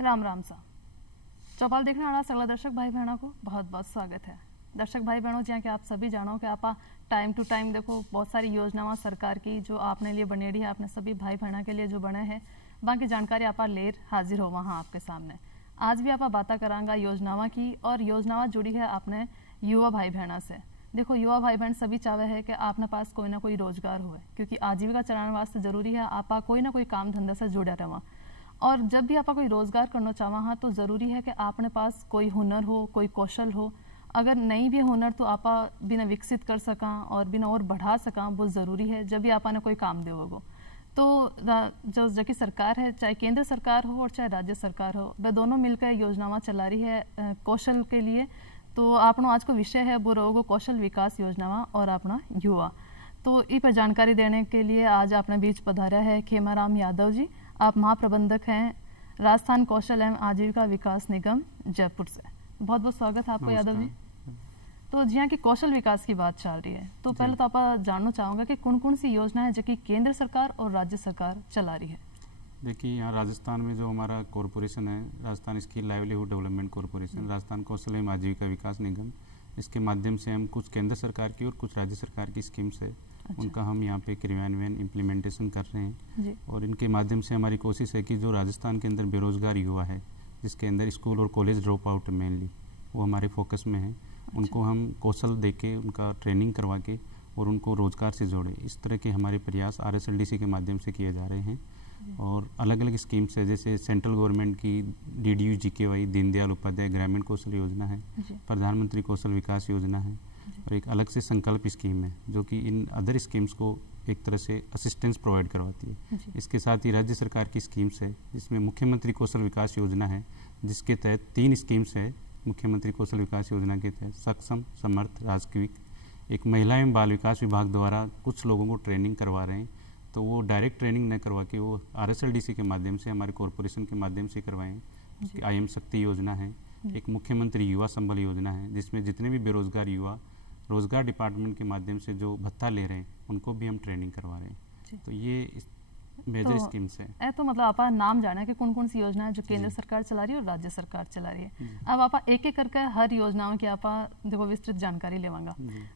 राम राम सा चौपाल देखने वाला सगला दर्शक भाई बहनों को बहुत बहुत स्वागत है। दर्शक भाई बहनों जहाँ कि आप सभी जानो कि आप टाइम टू टाइम देखो बहुत सारी योजनावां सरकार की जो आपने लिए बनेड़ी है, आपने सभी भाई बहनों के लिए जो बने हैं बाकी जानकारी आप लेर हाजिर हो वहाँ आपके सामने। आज भी आप बातें करांगा योजनावां की, और योजनावां जुड़ी है आपने युवा भाई बहना से। देखो युवा भाई बहन सभी चाहे है कि आपने पास कोई ना कोई रोजगार हुए, क्योंकि आजीविका चलाने वास्ते जरूरी है आप कोई ना कोई काम धंधे से जुड़ा रहा। और जब भी आप कोई रोजगार करना चाहवा हाँ तो ज़रूरी है कि आपने पास कोई हुनर हो, कोई कौशल हो। अगर नहीं भी हुनर तो आप बिना विकसित कर सका और बिना और बढ़ा सका, बहुत ज़रूरी है जब भी आपने कोई काम देवोगो। तो जो जबकि सरकार है, चाहे केंद्र सरकार हो और चाहे राज्य सरकार हो, वह दोनों मिलकर योजनावां चला रही है कौशल के लिए। तो अपना आज को विषय है वो रहोगो कौशल विकास योजनावां और अपना युवा। तो इस पर जानकारी देने के लिए आज अपने बीच पधारा है खेमाराम यादव जी। आप महाप्रबंधक हैं राजस्थान कौशल एवं आजीविका विकास निगम जयपुर से। बहुत बहुत स्वागत है आपको यादव जी। तो जी हाँ की कौशल विकास की बात चल रही है, तो पहले तो आप जानना चाहूँगा कि कौन कौन सी योजना है जो कि केंद्र सरकार और राज्य सरकार चला रही है। देखिए यहाँ राजस्थान में जो हमारा कॉरपोरेशन है, Rajasthan skill livelihood development corporation, Rajasthan कौशल एवं आजीविका विकास निगम, इसके माध्यम से हम कुछ केंद्र सरकार की और कुछ राज्य सरकार की स्कीम्स है उनका हम यहाँ पे क्रियान्वयन इम्प्लीमेंटेशन कर रहे हैं। और इनके माध्यम से हमारी कोशिश है कि जो राजस्थान के अंदर बेरोजगार युवा है, जिसके अंदर स्कूल और कॉलेज ड्रॉप आउट मेनली वो हमारे फोकस में है, उनको हम कौशल दे के उनका ट्रेनिंग करवा के और उनको रोजगार से जोड़े। इस तरह के हमारे प्रयास RSLDC के माध्यम से किए जा रहे हैं। और अलग अलग स्कीम्स है, जैसे सेंट्रल गवर्नमेंट की DDU-GKY दीनदयाल उपाध्याय ग्रामीण कौशल योजना है, प्रधानमंत्री कौशल विकास योजना है, और एक अलग से संकल्प स्कीम है जो कि इन अदर स्कीम्स को एक तरह से असिस्टेंस प्रोवाइड करवाती है। इसके साथ ही राज्य सरकार की स्कीम्स है जिसमें मुख्यमंत्री कौशल विकास योजना है, जिसके तहत 3 स्कीम्स है मुख्यमंत्री कौशल विकास योजना के तहत। सक्षम, समर्थ, राजक्विक। एक महिला एवं बाल विकास विभाग द्वारा कुछ लोगों को ट्रेनिंग करवा रहे हैं, तो वो डायरेक्ट ट्रेनिंग न करवा के वो RSLDC के माध्यम से, हमारे कॉरपोरेशन के माध्यम से करवाएं। IM शक्ति योजना है। एक मुख्यमंत्री युवा संबल योजना है जिसमें जितने भी बेरोजगार युवा रोजगार डिपार्टमेंट के माध्यम से जो भत्ता ले रहे हैं उनको भी हम ट्रेनिंग करवा रहे हैं। तो ये मेजर स्कीम्स है। तो मतलब आप नाम जाना कि कौन कौन सी योजना है जो केंद्र सरकार चला रही है और राज्य सरकार चला रही है। अब आप एक एक करके हर योजनाओं की आप देखो विस्तृत जानकारी लेवांगा।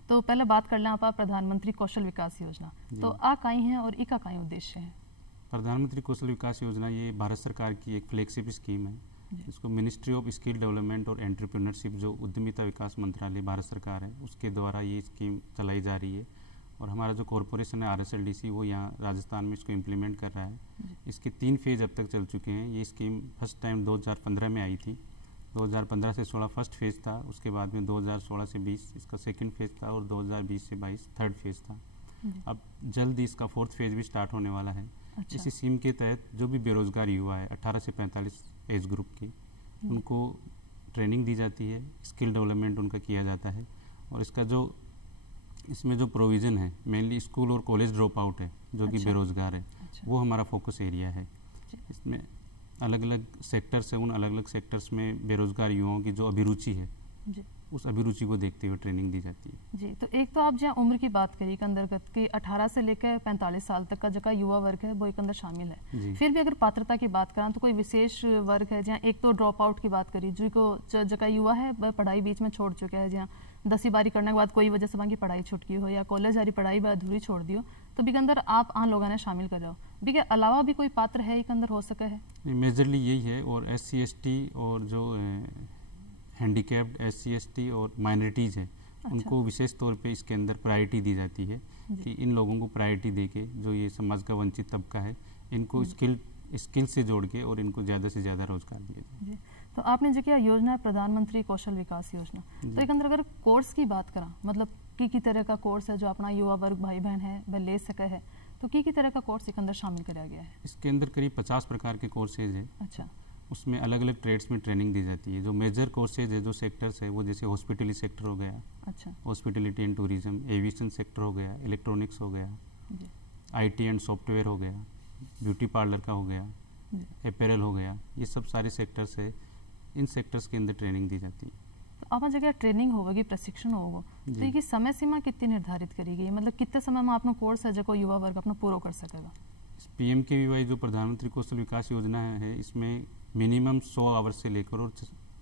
तो पहले बात कर लें आप प्रधानमंत्री कौशल विकास योजना, तो आ काई है और इका काई उद्देश्य है। प्रधानमंत्री कौशल विकास योजना ये भारत सरकार की एक फ्लैगशिप स्कीम है। इसको मिनिस्ट्री ऑफ स्किल डेवलपमेंट और एंटरप्रेन्योरशिप, जो उद्यमिता विकास मंत्रालय भारत सरकार है, उसके द्वारा ये स्कीम चलाई जा रही है। और हमारा जो कॉरपोरेशन है RSLDC वो यहाँ राजस्थान में इसको इम्प्लीमेंट कर रहा है। इसके 3 फेज अब तक चल चुके हैं। ये स्कीम फर्स्ट टाइम 2015 में आई थी। 2015 से 16 फर्स्ट फेज था, उसके बाद में 2016 से 20 इसका सेकंड फेज था, और 2020 से 22 थर्ड फेज था। अब जल्द ही इसका 4th फेज भी स्टार्ट होने वाला है। इस स्कीम के तहत जो भी बेरोजगार युवा है 18 से 45 एज ग्रुप की, उनको ट्रेनिंग दी जाती है, स्किल डेवलपमेंट उनका किया जाता है। और इसका जो इसमें जो प्रोविज़न है मेनली स्कूल और कॉलेज ड्रॉप आउट है जो कि बेरोजगार है, वो हमारा फोकस एरिया है। इसमें अलग अलग सेक्टर्स है, उन अलग अलग सेक्टर्स में बेरोजगार युवाओं की जो अभिरुचि है उस अभिरुचि को देखते हुए ट्रेनिंग दी जाती है। जी, तो एक तो आप जहाँ उम्र की बात करिए के अंतर्गत कि 18 से लेकर 45 साल तक का जो युवा वर्ग है वो एक अंदर शामिल है। फिर भी अगर पात्रता की बात करें तो कोई विशेष वर्ग है जहाँ एक तो ड्रॉप आउट की बात करी, जो जगह युवा है वह पढ़ाई बीच में छोड़ चुके हैं, जहाँ 10वीं बारी करने के बाद कोई वजह से वहाँ की पढ़ाई छूट गई हो या कॉलेज वाली पढ़ाई वह अधूरी छोड़ दी हो, तो भी के अंदर आप आन लोगों ने शामिल कर रहे हो। भी के अलावा भी कोई पात्र है एक अंदर हो सके है? मेजरली यही है। और SC ST और जो हैंडीकैप्ड SC ST और माइनॉरिटीज़ है उनको विशेष तौर पे इसके अंदर प्रायोरिटी दी जाती है कि इन लोगों को प्रायोरिटी देके जो ये समाज का वंचित तबका है इनको स्किल से जोड़ के और इनको ज़्यादा से ज़्यादा रोजगार दिया जाए। तो आपने जो किया योजना है प्रधानमंत्री कौशल विकास योजना, तो एक अंदर अगर कोर्स की बात करा, मतलब की तरह का कोर्स है जो अपना युवा वर्ग भाई बहन है वह ले सके है, तो की तरह का कोर्स एक अंदर शामिल कराया गया है? इसके अंदर करीब 50 प्रकार के कोर्सेज है। अच्छा। उसमें अलग अलग ट्रेड्स में ट्रेनिंग दी जाती है। जो मेजर कोर्सेज है, जो सेक्टर्स है, वो जैसे हॉस्पिटलिटी सेक्टर हो गया, अच्छा, hospitality and tourism, aviation sector हो गया, इलेक्ट्रॉनिक्स हो गया, IT एंड सॉफ्टवेयर हो गया, ब्यूटी पार्लर का हो गया, अपैरल हो गया, ये सब सारे सेक्टर्स है। इन सेक्टर्स के अंदर ट्रेनिंग दी जाती है। तो आप जगह ट्रेनिंग होगी, प्रशिक्षण होगा, तो ये समय सीमा कितनी निर्धारित करी गई, मतलब कितने समय में अपना कोर्स है जो युवा वर्ग अपना पूरा कर सकेगा? PMKVY जो प्रधानमंत्री कौशल विकास योजना है, इसमें मिनिमम 100 आवर्स से लेकर और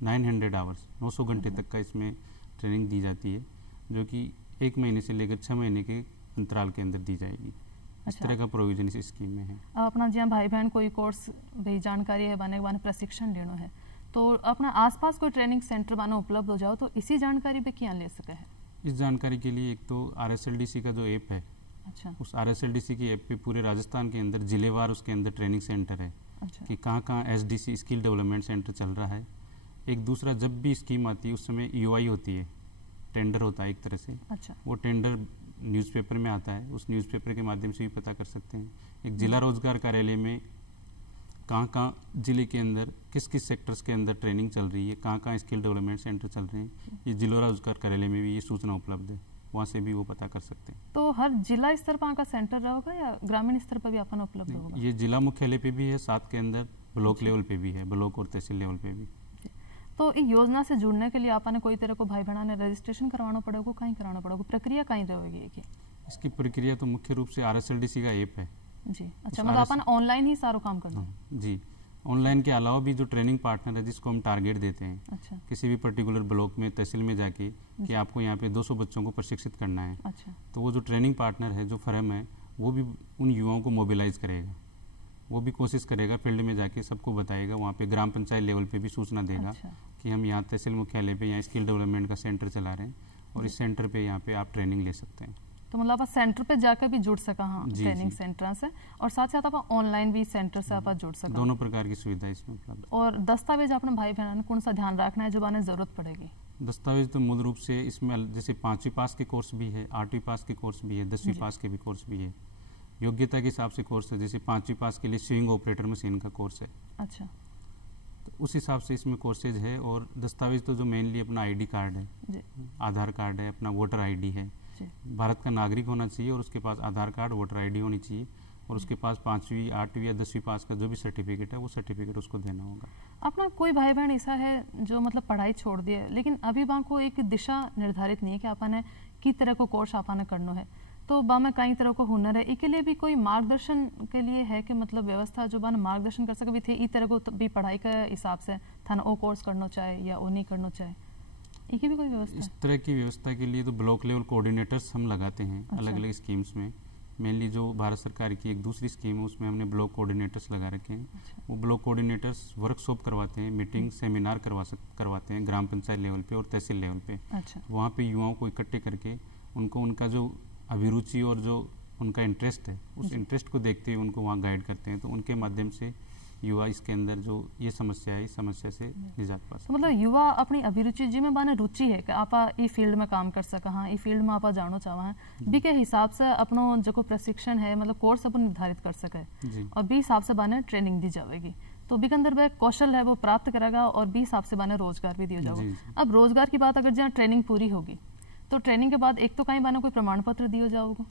900 आवर्स 900 घंटे तक का इसमें ट्रेनिंग दी जाती है, जो कि 1 महीने से लेकर 6 महीने के अंतराल के अंदर दी जाएगी। इस तरह का प्रोविजन इस स्कीम में है। अब अपना ज्यादा भाई बहन कोई कोर्स भी जानकारी है बने बाने प्रशिक्षण लेना है तो अपना आसपास कोई ट्रेनिंग सेंटर बाने उपलब्ध हो जाओ तो इसी जानकारी पे क्या ले सके है? इस जानकारी के लिए एक तो RSLDC का जो ऐप है, अच्छा, उस RSLDC की ऐप पे पूरे राजस्थान के अंदर जिलेवार उसके अंदर ट्रेनिंग सेंटर है। अच्छा, कि कहाँ कहाँ SDC स्किल डेवलपमेंट सेंटर चल रहा है। एक दूसरा, जब भी स्कीम आती है उस समय EOI होती है, टेंडर होता है एक तरह से। अच्छा, वो टेंडर न्यूज़पेपर में आता है, उस न्यूज़पेपर के माध्यम से भी पता कर सकते हैं। एक जिला रोजगार कार्यालय में कहाँ कहाँ जिले के अंदर किस किस सेक्टर्स के अंदर ट्रेनिंग चल रही है, कहाँ कहाँ स्किल डेवलपमेंट सेंटर चल रहे हैं, ये जिला रोजगार कार्यालय में भी ये सूचना उपलब्ध है, वहाँ से भी वो पता कर सकते हैं। तो हर जिला स्तर पर का सेंटर रहेगा या ग्रामीण स्तर पर भी अपन उपलब्ध होगा? ये जिला मुख्यालय पे भी है, साथ के अंदर ब्लॉक लेवल पे भी है, ब्लॉक और तहसील लेवल पे भी। तो इस योजना से जुड़ने के लिए आपने कोई तरह को भाई बहना ने रजिस्ट्रेशन करवाना पड़ेगा, कहीं कराना पड़ेगा, प्रक्रिया कहीं रहेगी? इसकी प्रक्रिया तो मुख्य रूप से RSLDC का ऐप है जी। अच्छा, मतलब अपन ऑनलाइन ही सारा काम करना है? जी, ऑनलाइन के अलावा भी जो ट्रेनिंग पार्टनर है जिसको हम टारगेट देते हैं, अच्छा, किसी भी पर्टिकुलर ब्लॉक में तहसील में जाके कि आपको यहाँ पे 200 बच्चों को प्रशिक्षित करना है, अच्छा, तो वो जो ट्रेनिंग पार्टनर है, जो फर्म है, वो भी उन युवाओं को मोबिलाइज करेगा। वो भी कोशिश करेगा फील्ड में जाके सबको बताएगा, वहाँ पे ग्राम पंचायत लेवल पे भी सूचना देगा। अच्छा, कि हम यहाँ तहसील मुख्यालय पे यहाँ स्किल डेवलपमेंट का सेंटर चला रहे हैं और इस सेंटर पे यहाँ पे आप ट्रेनिंग ले सकते हैं। तो मतलब आप सेंटर पे जाकर भी जुड़ सका हाँ ट्रेनिंग सेंटर से, और साथ साथ आप ऑनलाइन भी सेंटर से आप जुड़ सका। दोनों प्रकार की सुविधा इसमें उपलब्ध। और दस्तावेज अपने भाई बहनों ने कौन सा ध्यान रखना है जो बाने जरूरत पड़ेगी? दस्तावेज तो मूल रूप से इसमें जैसे 5वीं पास के कोर्स भी है, 8वीं पास के कोर्स भी है, 10वीं पास के भी कोर्स भी है। योग्यता के हिसाब से कोर्स है, जैसे 5वीं पास के लिए स्विंग ऑपरेटर मशीन का कोर्स है। अच्छा, तो उस हिसाब से इसमें कोर्सेज है। और दस्तावेज तो जो मेनली अपना ID कार्ड है जी, आधार कार्ड है, अपना वोटर ID है, जी, भारत का नागरिक होना चाहिए और उसके पास आधार कार्ड वोटर ID होनी चाहिए, और उसके पास 5वीं 8वीं या 10वीं पास का जो भी सर्टिफिकेट है वो सर्टिफिकेट उसको देना होगा। अपना कोई भाई बहन ऐसा है जो मतलब पढ़ाई छोड़ दिए लेकिन अभी वहाँ को एक दिशा निर्धारित नहीं है कि आपने की तरह को कोर्स आपने करना है, तो बा में कई तरह को हुनर है, इसके लिए भी कोई मार्गदर्शन के लिए है कि मतलब व्यवस्था जो बाने मार्गदर्शन कर सके भी थे, इस तरह को भी पढ़ाई के हिसाब से थाना ओ कोर्स करना चाहे या ओ नहीं करना चाहे, इसकी भी कोई व्यवस्था? इस तरह की व्यवस्था के लिए तो ब्लॉक लेवल कोऑर्डिनेटर्स हम लगाते हैं। अच्छा, अलग अलग स्कीम्स में, मेनली जो भारत सरकार की एक दूसरी स्कीम है उसमें हमने ब्लॉक कोऑर्डिनेटर्स लगा रखे हैं। अच्छा, वो ब्लॉक कोऑर्डिनेटर्स वर्कशॉप करवाते हैं, मीटिंग सेमिनार करवाते हैं ग्राम पंचायत लेवल पे और तहसील लेवल पे। अच्छा, वहाँ पे युवाओं को इकट्ठे करके उनको उनका जो अभिरुचि और जो उनका इंटरेस्ट है उस इंटरेस्ट को देखते हुए उनको वहाँ गाइड करते हैं, तो उनके माध्यम से युवा इसके अंदर जो ये समस्या है इस समस्या से निजात पा सकते। तो मतलब युवा अपनी अभिरुचि जिसमें बाने रुचि है कि आप ई फील्ड में काम कर सका हाँ, ई फील्ड में आप जानो चाहवा है बी के हिसाब से अपनो जो प्रशिक्षण है मतलब कोर्स अपन निर्धारित कर सके जी, और बी हिसाब से बाने ट्रेनिंग दी जाएगी, तो बी के अंदर वह कौशल है वो प्राप्त करेगा और बी हिसाब से बाने रोजगार भी दिया जी, जाएगा। जी। अब रोजगार की बात अगर जहाँ ट्रेनिंग पूरी होगी तो ट्रेनिंग के बाद एक तो कहीं बाने कोई प्रमाण पत्र दिया जाओगे?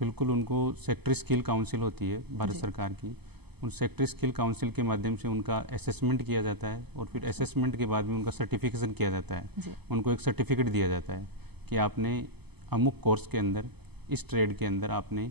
बिल्कुल, उनको सेक्टर स्किल काउंसिल होती है भारत सरकार की, उन सेक्टर स्किल काउंसिल के माध्यम से उनका असेसमेंट किया जाता है और फिर असेसमेंट के बाद भी उनका सर्टिफिकेशन किया जाता है। जी, उनको एक सर्टिफिकेट दिया जाता है कि आपने अमुक कोर्स के अंदर इस ट्रेड के अंदर आपने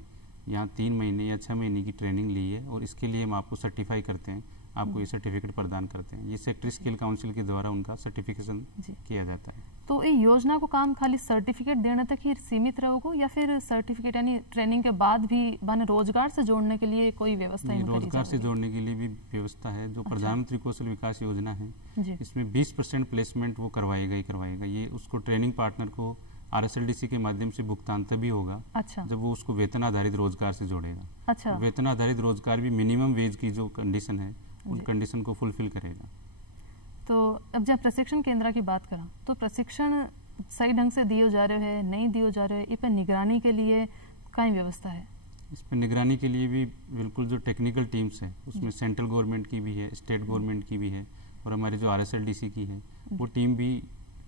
यहाँ 3 महीने या 6 महीने की ट्रेनिंग ली है और इसके लिए हम आपको सर्टिफाई करते हैं, आपको ये सर्टिफिकेट प्रदान करते हैं। ये सेक्टर स्किल काउंसिल के द्वारा उनका सर्टिफिकेशन जी। किया जाता है। तो ये योजना को काम खाली सर्टिफिकेट देने तक ही सीमित रहोगे या फिर सर्टिफिकेट यानी ट्रेनिंग के बाद भी बाने रोजगार से जोड़ने के लिए कोई व्यवस्था नहीं, इनमें करी रोजगार से जाएगी? जोड़ने के लिए भी व्यवस्था है। जो प्रधानमंत्री कौशल विकास योजना है जी, इसमें 20% प्लेसमेंट वो करवाएगा ही करवाएगा। ये उसको ट्रेनिंग पार्टनर को RSLDC के माध्यम से भुगतान तभी होगा अच्छा, जब वो उसको वेतन आधारित रोजगार से जोड़ेगा। अच्छा, वेतन आधारित रोजगार भी मिनिमम वेज की जो कंडीशन है उन जी। कंडीशन को फुलफिल करेगा। तो अब जब प्रशिक्षण केंद्र की बात करा तो प्रशिक्षण सही ढंग से दियो जा रहे है नहीं दियो जा रहे है, इस पर निगरानी के लिए कई व्यवस्था है? इस पर निगरानी के लिए भी बिल्कुल जो टेक्निकल टीम्स है उसमें सेंट्रल गवर्नमेंट की भी है, स्टेट गवर्नमेंट की भी है और हमारी जो RSLDC की है वो टीम भी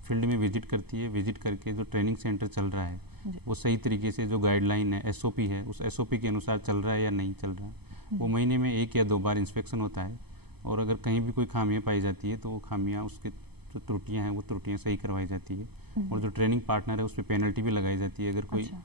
फील्ड में विजिट करती है। विजिट करके जो ट्रेनिंग सेंटर चल रहा है जी, वो सही तरीके से जो गाइडलाइन है SOP है उस SOP के अनुसार चल रहा है या नहीं चल रहा है। वो महीने में 1 या 2 बार इंस्पेक्शन होता है और अगर कहीं भी कोई खामियां पाई जाती है तो वो खामियां उसके जो त्रुटियां हैं वो त्रुटियां सही करवाई जाती है और जो ट्रेनिंग पार्टनर है उस पर पेनल्टी भी लगाई जाती है। अगर कोई अच्छा,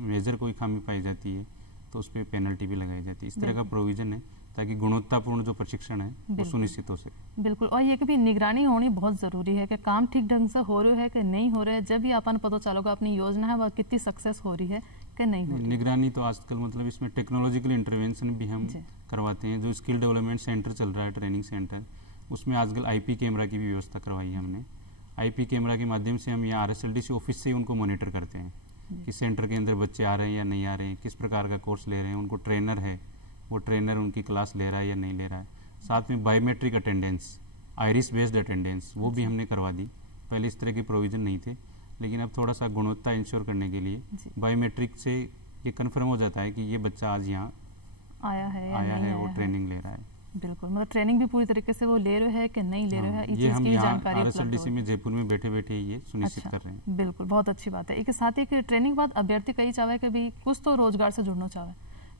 मेजर कोई खामी पाई जाती है तो उस पर पेनल्टी भी लगाई जाती है। इस तरह का बिल्कुल। प्रोविज़न है ताकि गुणवत्तापूर्ण जो प्रशिक्षण है वो बिल्कुल। सुनिश्चित हो सके। बिल्कुल, और ये भी निगरानी होनी बहुत ज़रूरी है कि काम ठीक ढंग से हो रहा है कि नहीं हो रहा है। जब भी अपन पता चलेगा अपनी योजना है वह कितनी सक्सेस हो रही है कि नहीं हो रही है। निगरानी तो आजकल मतलब इसमें टेक्नोलॉजिकल इंटरवेंशन भी हम जी। करवाते हैं। जो स्किल डेवलपमेंट सेंटर चल रहा है, ट्रेनिंग सेंटर, उसमें आजकल आईपी कैमरा की भी व्यवस्था करवाई है हमने। आईपी कैमरा के माध्यम से हम यहाँ RSLDC ऑफिस से ही उनको मॉनिटर करते हैं कि सेंटर के अंदर बच्चे आ रहे हैं या नहीं आ रहे हैं, किस प्रकार का कोर्स ले रहे हैं, उनको ट्रेनर है, वो ट्रेनर उनकी क्लास ले रहा है या नहीं ले रहा है। साथ में biometric attendance, iris based attendance, वो भी हमने करवा दी। पहले इस तरह के प्रोविज़न नहीं थे, लेकिन अब थोड़ा सा गुणवत्ता इंश्योर करने के लिए बायोमेट्रिक से ये कन्फर्म हो जाता है कि ये बच्चा आज यहाँ आया है वो ट्रेनिंग ले रहा है। बिल्कुल, मतलब ट्रेनिंग भी पूरी तरीके से वो ले रहे हैं कि नहीं ले रहे हैं, इस ये चीज़ हम की भी यहाँ जानकारी उपलब्ध RSLDC हो। में जयपुर में बैठे बैठे ये सुनिश्चित अच्छा, कर रहे हैं। बिल्कुल, बहुत अच्छी बात है। एक साथ ही ट्रेनिंग के बाद अभ्यर्थी कई चाहे कि भी कुछ तो रोजगार से जुड़ना चाहे,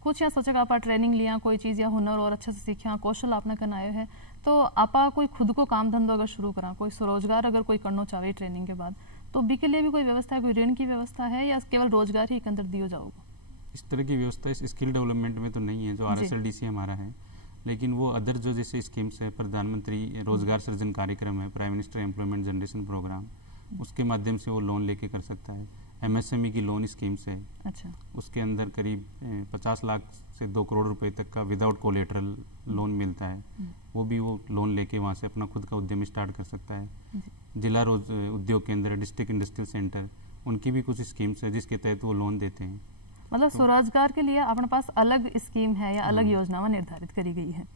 कुछ यहाँ सोचेगा आप ट्रेनिंग लिया, कोई चीज़ या हुनर और अच्छे से सीखा, कौशल आपने करना आए है, तो आप कोई खुद को काम धंधा अगर शुरू करा, कोई स्वरोजगार अगर कोई करना चाहे ट्रेनिंग के बाद, तो बी के लिए भी कोई व्यवस्था है, कोई ऋण की व्यवस्था है या केवल रोजगार ही एक अंदर दिया जाओगे? इस तरह की व्यवस्था इस स्किल डेवलपमेंट में तो नहीं है जो RSLDC हमारा है, लेकिन वो अदर जो जैसे स्कीम्स है, प्रधानमंत्री रोजगार सृजन कार्यक्रम है, prime minister employment generation programme, उसके माध्यम से वो लोन लेके कर सकता है। MSME की लोन स्कीम्स है। अच्छा, उसके अंदर करीब 50 लाख से 2 करोड़ रुपए तक का विदाउट कोलेटरल लोन मिलता है। वो भी वो लोन लेके वहाँ से अपना खुद का उद्यम स्टार्ट कर सकता है। जिला रोज उद्योग केंद्र, डिस्ट्रिक्ट इंडस्ट्रियल सेंटर, उनकी भी कुछ स्कीम्स है जिसके तहत वो लोन देते हैं। मतलब स्वरोजगार के लिए अपने पास अलग स्कीम है या अलग योजना निर्धारित करी गई है।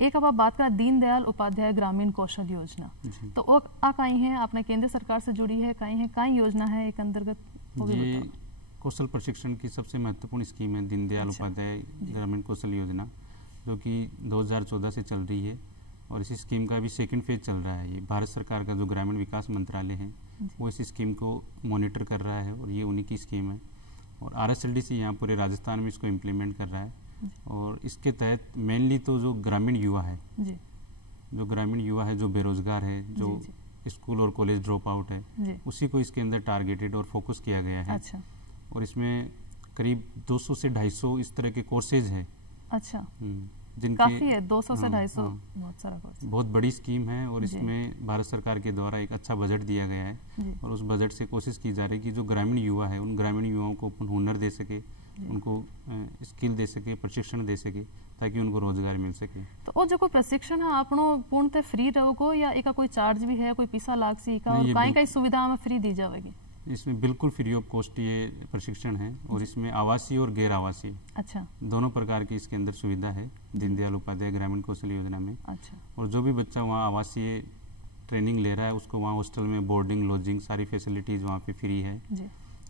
एक अब आप बात करें दीनदयाल उपाध्याय ग्रामीण कौशल योजना, तो वो कहीं है अपने केंद्र सरकार से जुड़ी है, कहीं योजना है एक अंतर्गत? ये कौशल प्रशिक्षण की सबसे महत्वपूर्ण स्कीम है दीनदयाल उपाध्याय ग्रामीण कौशल योजना, जो कि 2014 से चल रही है। और इस स्कीम का भी सेकंड फेज चल रहा है। ये भारत सरकार का जो ग्रामीण विकास मंत्रालय है वो इस स्कीम को मॉनिटर कर रहा है और ये उन्हीं की स्कीम है। और RSLDC यहाँ पूरे राजस्थान में इसको इम्प्लीमेंट कर रहा है। और इसके तहत मेनली तो जो ग्रामीण युवा है, जो बेरोजगार है, जो स्कूल और कॉलेज ड्रॉप आउट है, उसी को इसके अंदर टारगेटेड और फोकस किया गया है। अच्छा। और इसमें करीब 200 से 250 इस तरह के कोर्सेज हैं। अच्छा, जिनके काफी है 200 से 250, बहुत सारा कोर्स, बहुत बड़ी स्कीम है। और इसमें भारत सरकार के द्वारा एक अच्छा बजट दिया गया है और उस बजट से कोशिश की जा रही है कि जो ग्रामीण युवा है उन ग्रामीण युवाओं को अपन हुनर दे सके, उनको स्किल दे सके, प्रशिक्षण दे सके, ताकि उनको रोजगार मिल सके। तो वो जो कोई प्रशिक्षण है आपनो पूर्णतः फ्री रहोगो या एक कोई चार्ज भी है, कोई पैसा लाग सी का, और कई सुविधा में फ्री दी जाएगी? इसमें बिल्कुल फ्री ऑफ कॉस्ट ये प्रशिक्षण है और इसमें आवासीय और गैर आवासीय दोनों प्रकार की इसके अंदर सुविधा है दीनदयाल उपाध्याय ग्रामीण कौशल योजना में। अच्छा। और जो भी बच्चा वहाँ आवासीय ट्रेनिंग ले रहा है उसको वहाँ हॉस्टल में बोर्डिंग, लॉजिंग, सारी फैसिलिटीज़ वहाँ पे फ्री है जी।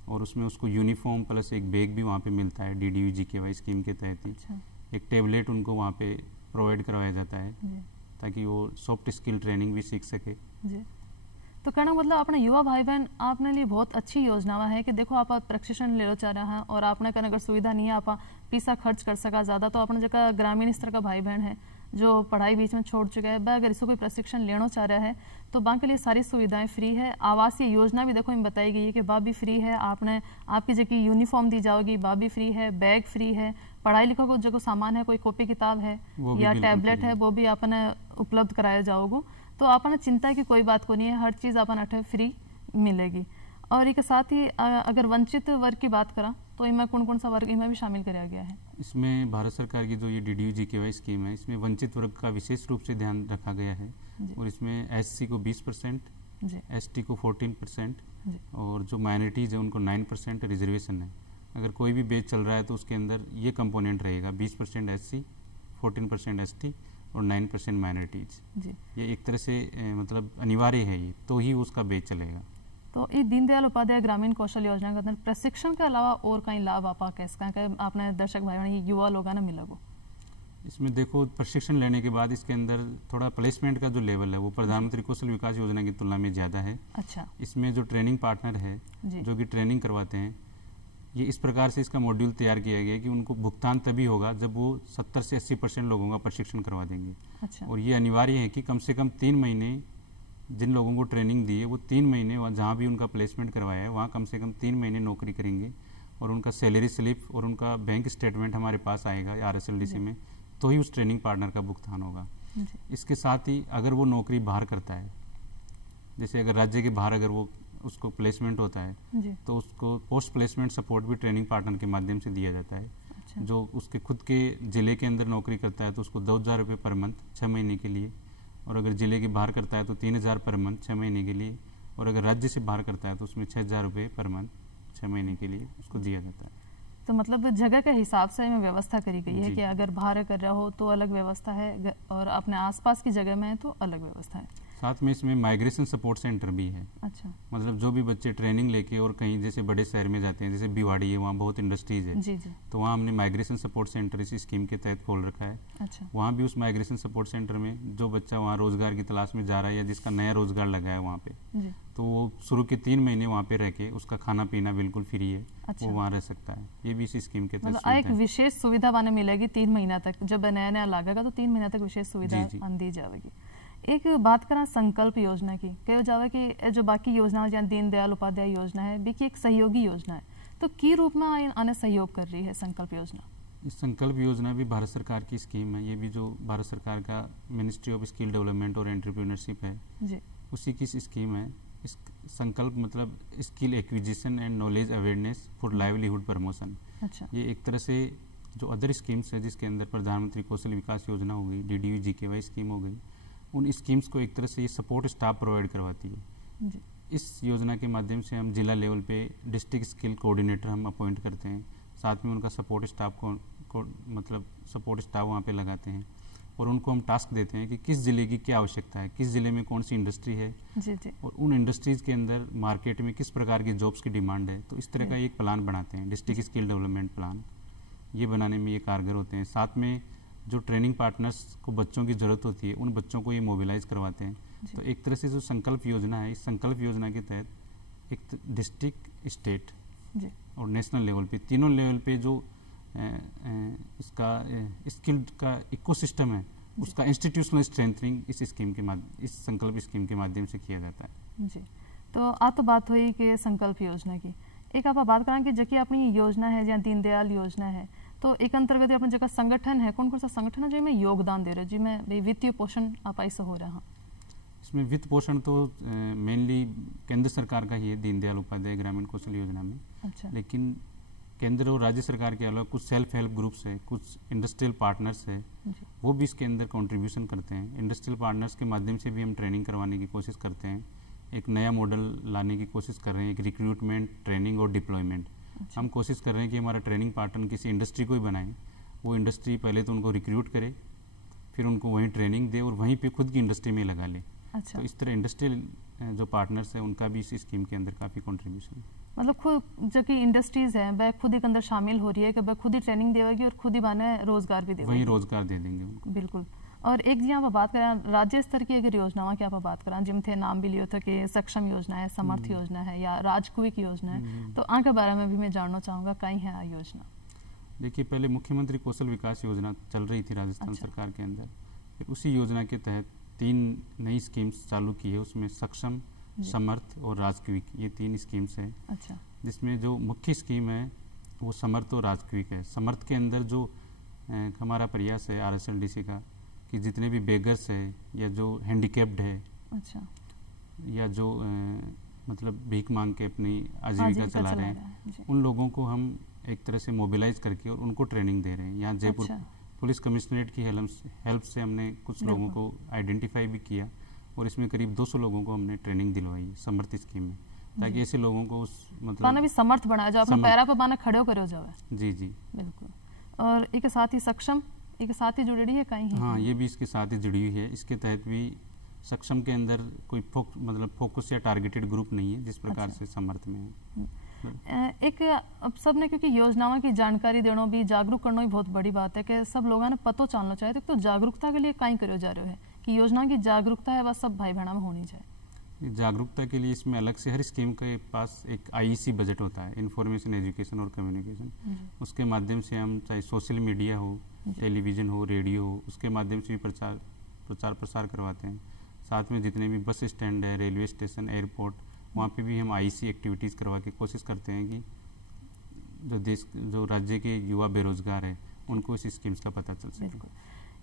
और उसमें उसको यूनिफॉर्म प्लस एक बैग भी वहाँ पे मिलता है DDU-GKY स्कीम के तहत ही। अच्छा। एक टेबलेट उनको वहाँ पे प्रोवाइड करवाया जाता है ताकि वो सॉफ्ट स्किल ट्रेनिंग भी सीख सके जी। तो कहना मतलब अपने युवा भाई बहन आपने लिए बहुत अच्छी योजना है कि देखो आप प्रशिक्षण ले लो चाह रहे हैं और आपने कहना अगर सुविधा नहीं है आप पैसा खर्च कर सका ज़्यादा, तो अपने जगह ग्रामीण स्तर का भाई बहन है जो पढ़ाई बीच में छोड़ चुका है, वह अगर इसको कोई प्रशिक्षण लेना चाह रहा है तो वहाँ के लिए सारी सुविधाएं फ्री है। आवासीय योजना भी देखो इनमें बताई गई है कि वह भी फ्री है, आपकी जगह यूनिफॉर्म दी जाएगी, वह भी फ्री है, बैग फ्री है, पढ़ाई लिखा को जो सामान है, कोई कॉपी किताब है या टैबलेट है, वो भी आपने उपलब्ध कराया जाओगे। तो आपने चिंता की कोई बात को नहीं है, हर चीज़ अपन अठे फ्री मिलेगी। और एक साथ ही अगर वंचित वर्ग की बात करा तो इनमें कौन सा वर्ग इनमें भी शामिल किया गया है? इसमें भारत सरकार की जो ये DDU-GKY स्कीम है इसमें वंचित वर्ग का विशेष रूप से ध्यान रखा गया है। और इसमें SC को 20%, ST को 14% और जो माइनॉरिटीज़ है उनको 9% रिजर्वेशन है। अगर कोई भी बैच चल रहा है तो उसके अंदर ये कंपोनेंट रहेगा, 20% SC, 14% ST और 9% माइनॉरिटीज। ये एक तरह से मतलब अनिवार्य है ये, तो ही उसका बैच चलेगा। तो ये दीनदयाल उपाध्याय ग्रामीण कौशल योजना के अंदर प्रशिक्षण के अलावा और कहीं लाभ आप आपने दर्शक भाई युवा लोगों ने मिलेगा? इसमें देखो प्रशिक्षण लेने के बाद इसके अंदर थोड़ा प्लेसमेंट का जो लेवल है वो प्रधानमंत्री कौशल विकास योजना की तुलना में ज़्यादा है। अच्छा। इसमें जो ट्रेनिंग पार्टनर है जो कि ट्रेनिंग करवाते हैं, ये इस प्रकार से इसका मॉड्यूल तैयार किया गया है कि उनको भुगतान तभी होगा जब वो 70 से 80% लोगों का प्रशिक्षण करवा देंगे। अच्छा। और ये अनिवार्य है कि कम से कम 3 महीने जिन लोगों को ट्रेनिंग दी है वो 3 महीने जहाँ भी उनका प्लेसमेंट करवाया है वहाँ कम से कम 3 महीने नौकरी करेंगे और उनका सैलरी स्लिप और उनका बैंक स्टेटमेंट हमारे पास आएगा RSLDC में तो ही उस ट्रेनिंग पार्टनर का भुगतान होगा। इसके साथ ही अगर वो नौकरी बाहर करता है, जैसे अगर राज्य के बाहर अगर वो उसको प्लेसमेंट होता है तो उसको पोस्ट प्लेसमेंट सपोर्ट भी ट्रेनिंग पार्टनर के माध्यम से दिया जाता है। अच्छा। जो उसके खुद के ज़िले के अंदर नौकरी करता है तो उसको 2,000 रुपये पर मंथ 6 महीने के लिए, और अगर ज़िले के बाहर करता है तो 3,000 पर मंथ 6 महीने के लिए, और अगर राज्य से बाहर करता है तो उसमें 6,000 रुपये पर मंथ 6 महीने के लिए उसको दिया जाता है। तो मतलब जगह के हिसाब से में व्यवस्था करी गई है कि अगर बाहर कर रहा हो तो अलग व्यवस्था है और अपने आसपास की जगह में है तो अलग व्यवस्था है। साथ में इसमें माइग्रेशन सपोर्ट सेंटर भी है। अच्छा। मतलब जो भी बच्चे ट्रेनिंग लेके और कहीं जैसे बड़े शहर में जाते हैं, जैसे भिवाड़ी है, वहाँ बहुत इंडस्ट्रीज है। जी जी। तो वहाँ हमने माइग्रेशन सपोर्ट सेंटर इस स्कीम के तहत खोल रखा है। अच्छा। वहाँ भी उस माइग्रेशन सपोर्ट सेंटर में जो बच्चा वहाँ रोजगार की तलाश में जा रहा है या जिसका नया रोजगार लगा है वहाँ पे, तो वो शुरू के 3 महीने वहाँ पे रह के उसका खाना पीना बिल्कुल फ्री है। अच्छा। वो वहाँ रह सकता है। ये भी इस स्कीम के तहत एक विशेष सुविधा वाने मिलेगी 3 महीना तक। जब नया नया लागेगा तो 3 महीना तक विशेष सुविधा दी जाएगी। एक बात करा संकल्प योजना की, कहो जावे कि जो बाकी योजना है, दीनदयाल उपाध्याय योजना है, भी की एक सहयोगी योजना है, तो की रूप में आने सहयोग कर रही है संकल्प योजना? इस संकल्प योजना भी भारत सरकार की स्कीम है। ये भी जो भारत सरकार का मिनिस्ट्री ऑफ स्किल डेवलपमेंट और एंटरप्रेन्योरशिप है जी, उसी की स्कीम है। इस संकल्प मतलब skill acquisition and knowledge awareness for livelihood promotion. अच्छा। ये एक तरह से जो अदर स्कीम्स है जिसके अंदर प्रधानमंत्री कौशल विकास योजना हो गई, DDU-GKY स्कीम हो गई, उन स्कीम्स को एक तरह से ये सपोर्ट स्टाफ प्रोवाइड करवाती है जी। इस योजना के माध्यम से हम जिला लेवल पे डिस्ट्रिक्ट स्किल कोऑर्डिनेटर हम अपॉइंट करते हैं, साथ में उनका सपोर्ट स्टाफ को मतलब सपोर्ट स्टाफ वहाँ पे लगाते हैं और उनको हम टास्क देते हैं कि किस ज़िले की क्या आवश्यकता है, किस ज़िले में कौन सी इंडस्ट्री है जी जी। और उन इंडस्ट्रीज़ के अंदर मार्केट में किस प्रकार की जॉब्स की डिमांड है। तो इस तरह का एक प्लान बनाते हैं, डिस्ट्रिक्ट स्किल डेवलपमेंट प्लान। ये बनाने में ये कारगर होते हैं। साथ में जो ट्रेनिंग पार्टनर्स को बच्चों की ज़रूरत होती है उन बच्चों को ये मोबिलाइज करवाते हैं। तो एक तरह से जो संकल्प योजना है, इस संकल्प योजना के तहत एक डिस्ट्रिक्ट, स्टेट और नेशनल लेवल पे, तीनों लेवल पे जो इसका स्किल का इकोसिस्टम है उसका इंस्टीट्यूशनल स्ट्रेंथनिंग इस स्कीम के इस संकल्प स्कीम के माध्यम से किया जाता है जी। तो आ तो बात हुई कि संकल्प योजना की, एक आप बात करें कि जबकि अपनी योजना है जहाँ दीनदयाल योजना है, तो एक अंतर्गत अपने जगह संगठन है, कौन कौन सा संगठन है जो में योगदान दे रहे, जिसमें वित्तीय पोषण आप ऐसा हो रहा? इसमें वित्त पोषण तो मेनली केंद्र सरकार का ही है दीनदयाल उपाध्याय ग्रामीण कौशल योजना में। अच्छा। लेकिन केंद्र और राज्य सरकार के अलावा कुछ सेल्फ हेल्प ग्रुप्स है, कुछ इंडस्ट्रियल पार्टनर्स है, वो भी इसके अंदर कंट्रीब्यूशन करते हैं। इंडस्ट्रियल पार्टनर्स के माध्यम से भी हम ट्रेनिंग करवाने की कोशिश करते हैं। एक नया मॉडल लाने की कोशिश कर रहे हैं, एक रिक्रूटमेंट, ट्रेनिंग और डिप्लॉयमेंट। हम कोशिश कर रहे हैं कि हमारा ट्रेनिंग पार्टनर किसी इंडस्ट्री को ही बनाए, वो इंडस्ट्री पहले तो उनको रिक्रूट करे, फिर उनको वहीं ट्रेनिंग दे और वहीं पे खुद की इंडस्ट्री में लगा ले। अच्छा। तो इस तरह इंडस्ट्रियल जो पार्टनर्स है उनका भी इस स्कीम के अंदर काफ़ी कंट्रीब्यूशन है। मतलब खुद जो कि इंडस्ट्रीज है वह खुद ही के अंदर शामिल हो रही है कि वह खुद ही ट्रेनिंग देगी और खुद ही बने रोजगार भी देगी, वहीं रोजगार दे देंगे उनको। बिल्कुल। और एक जी आप बात करें राज्य स्तर की अगर योजनाओं की आप बात करें, जिम थे नाम भी लियो था कि सक्षम योजना है, समर्थ योजना है या राजकुविक योजना है, तो आगे बारे में भी मैं जानना चाहूँगा कहीं है योजना? देखिए, पहले मुख्यमंत्री कौशल विकास योजना चल रही थी राजस्थान सरकार के अंदर, फिर उसी योजना के तहत 3 नई स्कीम्स चालू की है। उसमें सक्षम, समर्थ और राजकुविक, ये 3 स्कीम्स हैं। अच्छा। जिसमें जो मुख्य स्कीम है वो समर्थ और राजकुविक है। समर्थ के अंदर जो हमारा प्रयास है RSLDC का कि जितने भी बेगर्स है या जो हैंडीकैप्ड है, अच्छा, या जो मतलब भीख मांग के अपनी आजीविका चला रहे हैं, उन लोगों को हम एक तरह से मोबिलाइज करके और उनको ट्रेनिंग दे रहे हैं। यहाँ जयपुर पुलिस कमिश्नरेट की हेल्प से हमने कुछ लोगों को आइडेंटिफाई भी किया और इसमें करीब 200 लोगों को हमने ट्रेनिंग दिलवाई समर्थ स्कीम में, ताकि ऐसे लोगों को उस मतलब भी समर्थ बनाया जाए, अपने पैरों पर बाना खड़े करो जाए। जी जी, बिल्कुल। और एक साथ ही सक्षम एक साथ ही जुड़ी है कहीं? हाँ, ये भी इसके साथ ही जुड़ी हुई है। इसके तहत भी सक्षम के अंदर कोई मतलब फोकस या टारगेटेड ग्रुप नहीं है जिस प्रकार से समर्थ में है। एक अब सब ने क्योंकि योजनाओं की जानकारी देना भी, जागरूक करना भी बहुत बड़ी बात है कि सब लोगों ने पतो चलना चाहिए। तो जागरूकता के लिए कहीं करो जा रहे हो है कि योजना की जागरूकता है वह सब भाई बहना में होनी चाहिए। जागरूकता के लिए इसमें अलग से हर स्कीम के पास एक IEC बजट होता है, इंफॉर्मेशन, एजुकेशन और कम्युनिकेशन। उसके माध्यम से हम चाहे सोशल मीडिया हो, टेलीविज़न हो, रेडियो हो, उसके माध्यम से भी प्रचार प्रसार करवाते हैं। साथ में जितने भी बस स्टैंड है, रेलवे स्टेशन, एयरपोर्ट, वहाँ पे भी हम IEC एक्टिविटीज़ करवा के कोशिश करते हैं कि जो राज्य के युवा बेरोजगार है उनको इस स्कीम्स का पता चल सके।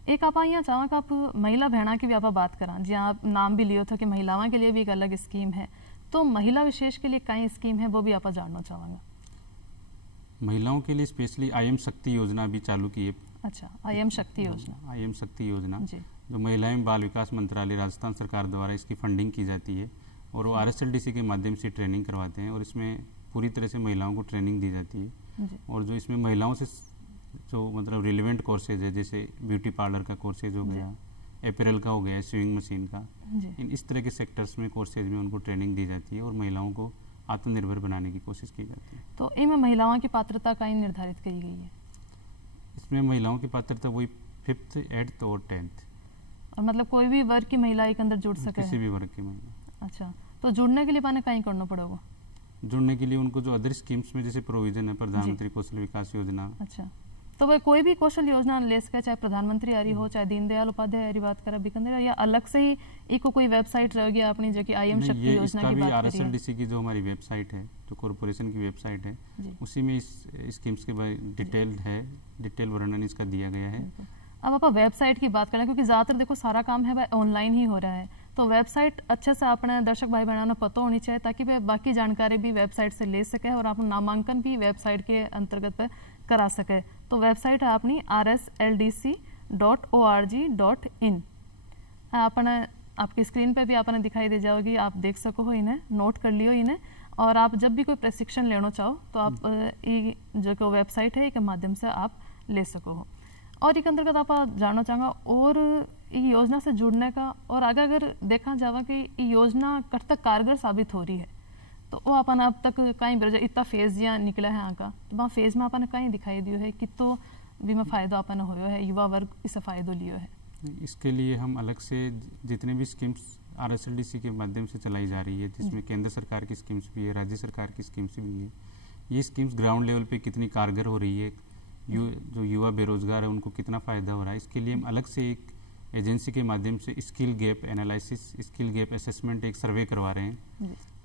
एक आप यहाँ चाहवा आप महिला भेणा की भी आप बात करा जी, आप नाम भी लियो था कि महिलाओं के लिए भी एक अलग स्कीम है, तो महिला विशेष के लिए कई स्कीम है वो भी आप जानना चाहूँगा। महिलाओं के लिए स्पेशली IM शक्ति योजना भी चालू की है। अच्छा, IM शक्ति योजना। IM शक्ति योजना जी, जो महिला एवं बाल विकास मंत्रालय राजस्थान सरकार द्वारा इसकी फंडिंग की जाती है और वो RSLDC के माध्यम से ट्रेनिंग करवाते हैं और इसमें पूरी तरह से महिलाओं को ट्रेनिंग दी जाती है जी, और जो इसमें महिलाओं से जो मतलब रिलेवेंट कोर्सेज है, जैसे ब्यूटी पार्लर का कोर्सेज हो गया, अपैरल का हो गया, स्विंग मशीन का, इस तरह के सेक्टर्स में कोर्सेज में उनको ट्रेनिंग दी जाती है और महिलाओं को आत्मनिर्भर बनाने की कोशिश की जाती है। तो इनमें महिलाओं की पात्रता कहीं निर्धारित की गई है? इसमें महिलाओं की पात्रता वही 5th, 8th और 10th, और मतलब कोई भी वर्ग की महिला एक अंदर जुड़ सके? किसी भी वर्ग की महिला। अच्छा, तो जुड़ने के लिए पाने कहीं करना पड़ेगा? जुड़ने के लिए उनको जो अदर स्कीम्स में जैसे प्रोविजन है, प्रधानमंत्री कौशल विकास योजना। अच्छा, तो वह कोई भी कौशल योजना ले सके, चाहे प्रधानमंत्री आ रही हो, चाहे दीनदयाल उपाध्याय आ रही बात करा बीकानेर, या अलग से ही एक कोई वेबसाइट रहेगी अपनी जो कि IM शक्ति योजना की बात करी है? RSLDC की जो हमारी वेबसाइट है, जो कॉर्पोरेशन की वेबसाइट है, उसी में इस स्कीम्स के बारे डिटेल वर्णन इसका दिया गया है। अब आप वेबसाइट की बात करें, क्योंकि ज़्यादातर देखो सारा काम है वह ऑनलाइन ही हो रहा है, तो वेबसाइट अच्छे से अपने दर्शक भाई बहनों को पता होनी चाहिए ताकि वे बाकी जानकारी भी वेबसाइट से ले सके और आप नामांकन भी वेबसाइट के अंतर्गत पे करा सके। तो वेबसाइट है अपनी rsldc.org.in। अपने आपकी स्क्रीन पे भी आपने दिखाई दे जाओगी, आप देख सको हो, इन्हें नोट कर लियो इन्हें, और आप जब भी कोई प्रशिक्षण लेना चाहो तो आप जो वेबसाइट है के माध्यम से आप ले सको हो। और एक अंतर्गत आप जानना चाहूँगा और ये योजना से जुड़ने का, और आगे अगर देखा जावा कि ये योजना कब तक कारगर साबित हो रही है, तो वो अपन अब तक कहीं बरजा इतना फेज या निकला है आका, तो वहाँ फेज में अपन कहीं दिखाई दियो है कि तो भी में फायदा अपन हो है, युवा वर्ग इससे फायदा लियो है? इसके लिए हम अलग से जितने भी स्कीम्स RSLDC के माध्यम से चलाई जा रही है, जिसमें केंद्र सरकार की स्कीम्स भी है, राज्य सरकार की स्कीम्स भी है, ये स्कीम्स ग्राउंड लेवल पे कितनी कारगर हो रही है, जो युवा बेरोजगार है उनको कितना फ़ायदा हो रहा है, इसके लिए हम अलग से एक एजेंसी के माध्यम से skill gap analysis, skill gap assessment एक सर्वे करवा रहे हैं।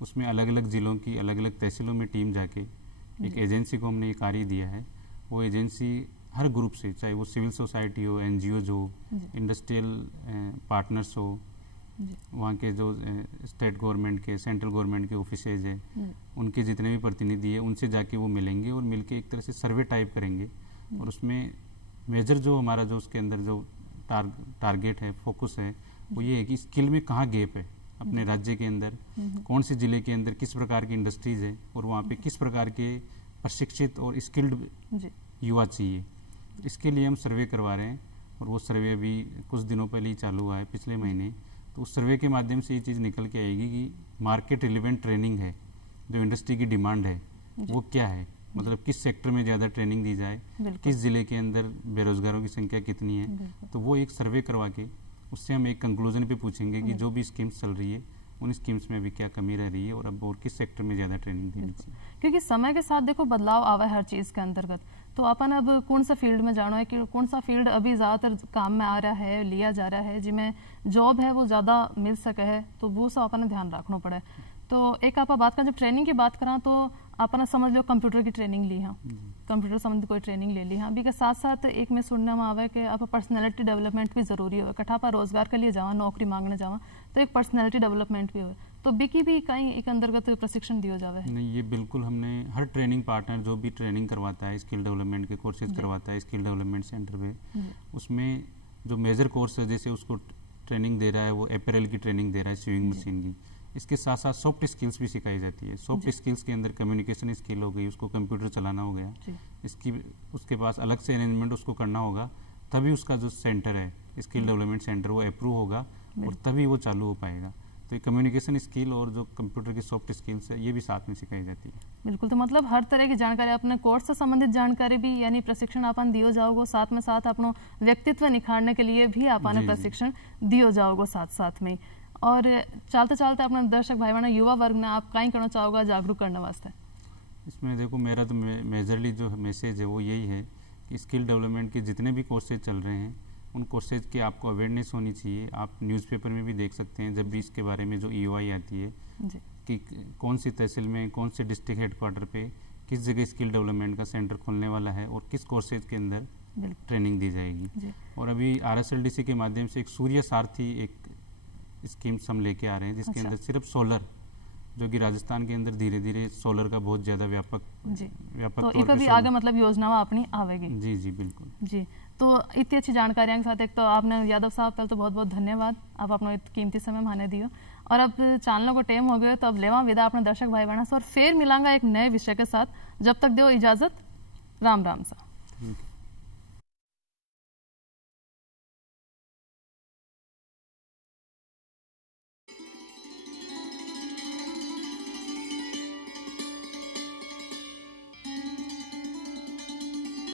उसमें अलग अलग ज़िलों की अलग अलग तहसीलों में टीम जाके एक एजेंसी को हमने ये कार्य दिया है। वो एजेंसी हर ग्रुप से, चाहे वो सिविल सोसाइटी हो, NGOज हो, इंडस्ट्रियल पार्टनर्स हो, वहाँ के जो स्टेट गवर्नमेंट के, सेंट्रल गवर्नमेंट के ऑफिसेज हैं, उनके जितने भी प्रतिनिधि हैं उनसे जाके वो मिलेंगे और मिलके एक तरह से सर्वे टाइप करेंगे और उसमें मेजर जो हमारा जो उसके अंदर जो टारगेट है, फोकस है, वो ये है कि स्किल में कहाँ गैप है अपने राज्य के अंदर, कौन से ज़िले के अंदर किस प्रकार की इंडस्ट्रीज़ है और वहाँ पे किस प्रकार के प्रशिक्षित और स्किल्ड युवा चाहिए। इसके लिए हम सर्वे करवा रहे हैं और वो सर्वे अभी कुछ दिनों पहले ही चालू हुआ है, पिछले महीने। तो उस सर्वे के माध्यम से ये चीज़ निकल के आएगी कि मार्केट रिलेवेंट ट्रेनिंग है, जो इंडस्ट्री की डिमांड है वो क्या है, मतलब किस सेक्टर में ज़्यादा ट्रेनिंग दी जाए, किस ज़िले के अंदर बेरोजगारों की संख्या कितनी है। तो वो एक सर्वे करवा के उससे हम एक कंक्लूजन पे पूछेंगे कि जो भी स्कीम्स चल रही है उन स्कीम्स में अभी क्या कमी रह रही है और अब और किस सेक्टर में ज़्यादा ट्रेनिंग देनी चाहिए। क्योंकि समय के साथ देखो बदलाव आवा है हर चीज़ के अंतर्गत, तो अपन अब कौन सा फील्ड में जाना है कि कौन सा फील्ड अभी ज़्यादातर काम में आ रहा है, लिया जा रहा है, जिसमें जॉब है वो ज़्यादा मिल सके है, तो वो सब अपन ध्यान रखना पड़े। तो एक आप बात करें, जब ट्रेनिंग की बात करा तो आपने समझ लो कंप्यूटर की ट्रेनिंग ली, हाँ कंप्यूटर संबंधी कोई ट्रेनिंग ले ली, हाँ अभी के साथ साथ एक में सुनने में आवे कि आप पर्सनैलिटी डेवलपमेंट भी ज़रूरी हो, कठा पर रोजगार के लिए जावा, नौकरी मांगने जावा, तो एक पर्सनैलिटी डेवलपमेंट भी हो, तो बिकी भी कहीं एक अंतर्गत प्रशिक्षण दिया जावे? नहीं, ये बिल्कुल हमने हर ट्रेनिंग पार्टनर जो भी ट्रेनिंग करवाता है, स्किल डेवलपमेंट के कोर्सेज करवाता है स्किल डेवलपमेंट सेंटर पे, उसमें जो मेजर कोर्स है जैसे उसको ट्रेनिंग दे रहा है, वो अपैरल की ट्रेनिंग दे रहा है, स्विंग मशीन की, इसके साथ साथ सॉफ्ट स्किल्स भी सिखाई जाती है। सॉफ्ट स्किल्स के अंदर कम्युनिकेशन स्किल हो गई, उसको कंप्यूटर चलाना हो गया, इसकी उसके पास अलग से अरेंजमेंट उसको करना होगा, तभी उसका जो सेंटर है स्किल डेवलपमेंट सेंटर वो अप्रूव होगा और तभी वो चालू हो पाएगा। तो कम्युनिकेशन स्किल और जो कंप्यूटर की सॉफ्ट स्किल्स है ये भी साथ में सिखाई जाती है। बिल्कुल, तो मतलब हर तरह की जानकारी, अपने कोर्स से संबंधित जानकारी भी यानी प्रशिक्षण अपन दियो जाओगे, साथ में साथ अपनो व्यक्तित्व निखारने के लिए भी अपन प्रशिक्षण दियो जाओगे साथ साथ में। और चलते चलते अपने दर्शक भाई बहनों युवा वर्ग ने आप कहीं करना चाहोगे जागरूक करने वास्ते? इसमें देखो मेरा तो मेजरली जो मैसेज है वो यही है कि स्किल डेवलपमेंट के जितने भी कोर्सेज चल रहे हैं उन कोर्सेज की आपको अवेयरनेस होनी चाहिए। आप न्यूज़पेपर में भी देख सकते हैं जब भी इसके बारे में जो EOI आती है कि कौन सी तहसील में, कौन से डिस्ट्रिक्ट हेडक्वार्टर पे किस जगह स्किल डेवलपमेंट का सेंटर खोलने वाला है और किस कोर्सेज के अंदर ट्रेनिंग दी जाएगी। और अभी RSLDC के माध्यम से एक सूर्य सारथी एक स्कीम्स हम लेके आ रहे हैं, जिसके अंदर सिर्फ सोलर, जो कि राजस्थान के अंदर धीरे धीरे सोलर का बहुत ज़्यादा व्यापक तो इको भी आगे मतलब योजना अपनी आवेगी। जी जी बिल्कुल जी। तो इतनी अच्छी जानकारियों के साथ एक तो आपने यादव साहब पहले तो बहुत बहुत धन्यवाद, आप अपना कीमती समय माने दियो। और अब चैनलों को टाइम हो गया तो अब लेवा विदा अपने दर्शक भाई बहनों से और फिर मिलांगा एक नए विषय के साथ। जब तक दो इजाज़त, राम राम सा।